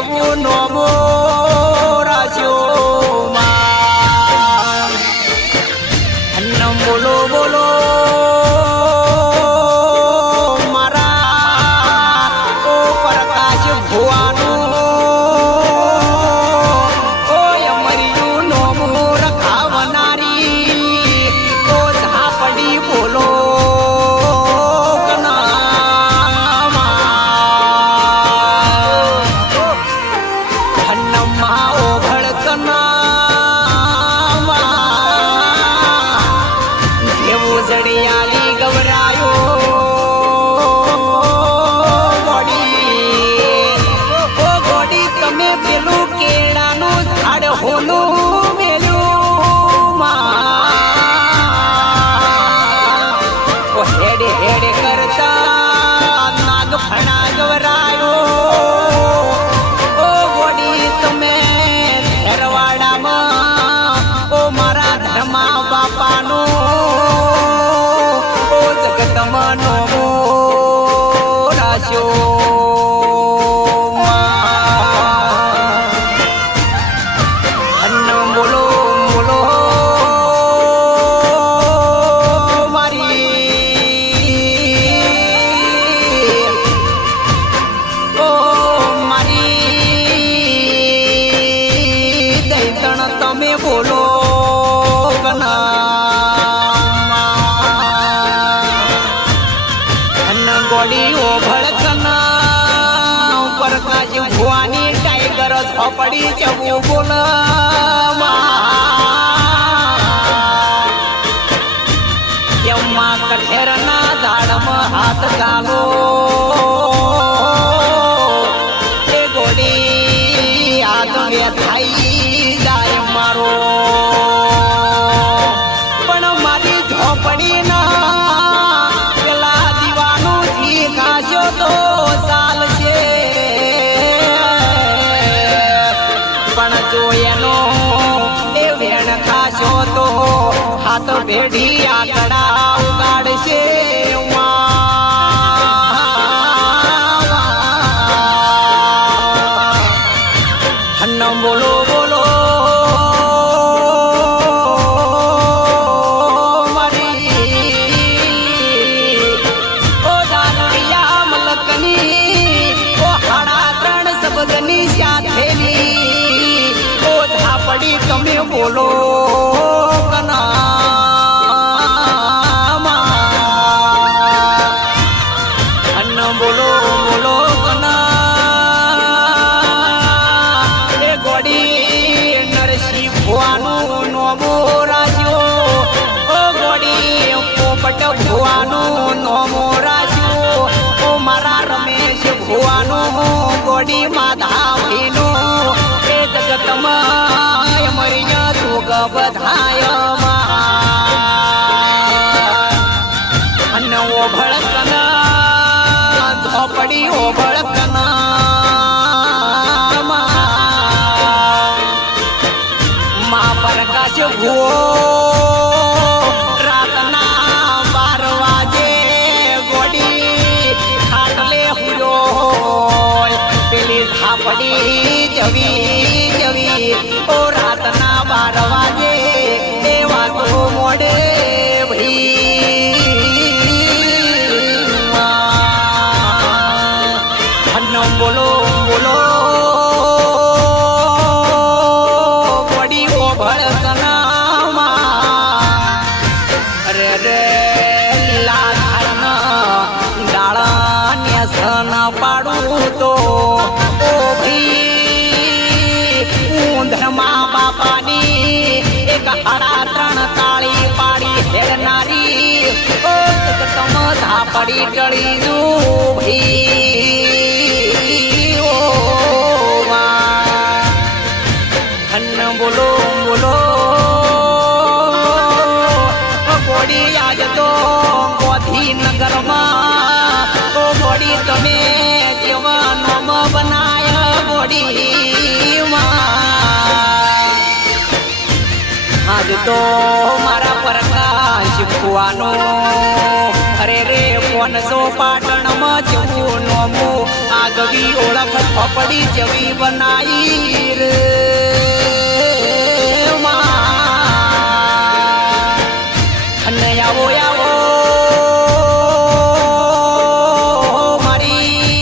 જવું નોમો રાજો માં બોલો બોલો મારા ઓ પ્રકાશ ભુવાનું ઓય મર્યું નોમો રખાવનારી ઓ ઝાપડી બોલો જડિયાલી ગવરાયો ગોડી ઓ ગોડી તમે પેલું કેળાનું ઝાડ હોનું મેલ્યું માં ઓ હેડે હેડે કરતા નાગ ફણા ગવરાયો ઓ ગોડી તમે ધેરવાડામાં ઓ મારા ધર્મા બાપાનો તમનો રાજો અન્ન બોલો બોલો મારી ઓ મારી દૈતણ તમે બોલો ગના ગોડીઓ ભડકના ઉપર કાજી ભુવાની ટાઈગર પડી જવું બોલ એમાં કઠેરના ઝાડમાં હાથ ગાલો એ ગોડી હાથ વેથાઈ જાય મારો પણ મારી ઝોપડી ના તો સાલ છે પણ જો એનો એ વેણ ખાશો તો હાથ ભેડી આકડા ઉગાડશે હન્ન બોલો બોલો તમે બોલો કના અન્ન બોલો બોલો કના એ ગોડી નરસિંહ ભુવાનું નોમો રાજો ઓ ગોડી પોપટ ભુવાનું નોમો રાજો ઓ મારા રમેશ ભુવાનું ગોડી માધાવીનું એ જગતમાં મરિયા સુખ બધાય અન્ન ઓભળકના ઝોપડી ઓભળકના મા પ્રકાશ ભુઓ રાતના 12 વાગે ગોડી ખાટલે હુયો પેલી ઝાપડી જવી જવી ઓ રાતના 12 વાગે એ વાતો મોડે અન્ન બોલો બોલો ગોડી ઓ ભળકનામાં અરે રે લીલા ઝાડના ડાળા નેસન પાડું તો ઓ ધર્મા બાપાની એક હાડા 3 તાળી પાડી હેરનારી ઓ તમ ધાપડી ટળી જુ ભઈ ઓ અન્ન બોલો બોલો ગોડી આજ તો ગોધીનગરમાં તો ગોડી તમે જેવા નોમ બનાય ગોડી આજ તો મારા પ્રકાશ ભુવાનો અરે રે મોનસો પાટણમાં જવું નોમું આગવી ઓળખ ફપડી જવી બનાઈ રે અને આવો આવો મારી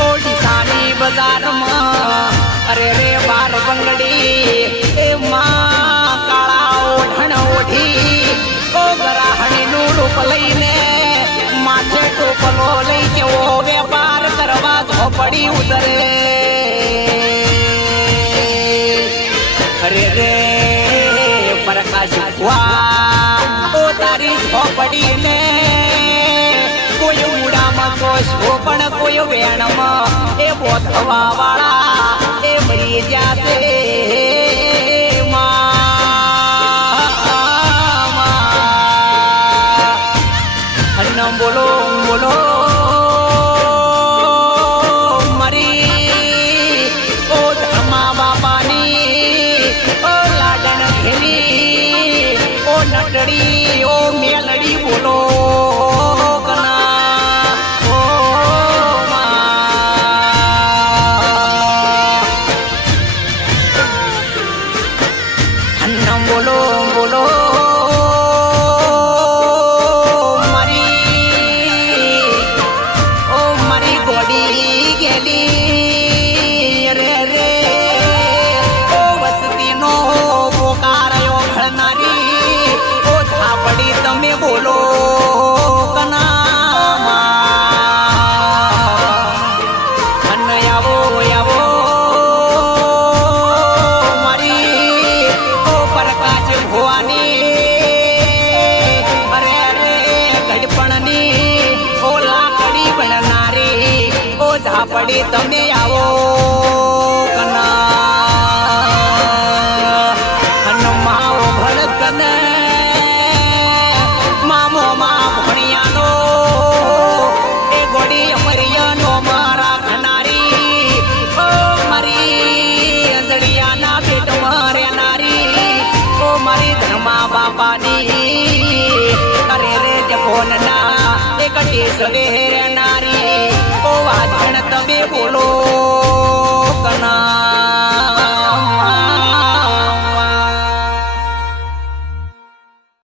ઓડિશાની બજારમાં અરે રે બાર બંગડી એ માં કાળા ઓઢણ ઓઢી ઓ ગરાહણીનું રૂપ લઈને માથે ટોપલો લઈ કેવો વેપાર કરવા ઝોપડી ઉતરે અરે રે પ્રકાશ ઓ તારી ઝોપડીને કોઈ ઉડામાં કોશો પણ કોઈ વેણમાં એ બોધવા વાળા એ મરી જાશે બોલો બોલો મારી ઓ ધર્મા બાપાની ઓ લાડન ખેલી ઓ નટડી ઓ મેલડી બોલો કના ઓ અન્નમ બોલો બોલો તમે બોલો કના અને આવો આવો મારી ઓ પ્રકાશ ભવાની અરે અરે ગડપણની ઓ લાકડી બનનારી ઓ ઝાપડી તમે આવો કના અને માવો ભળક કને બાપાની અરે રે જપોનના એક ટેસવે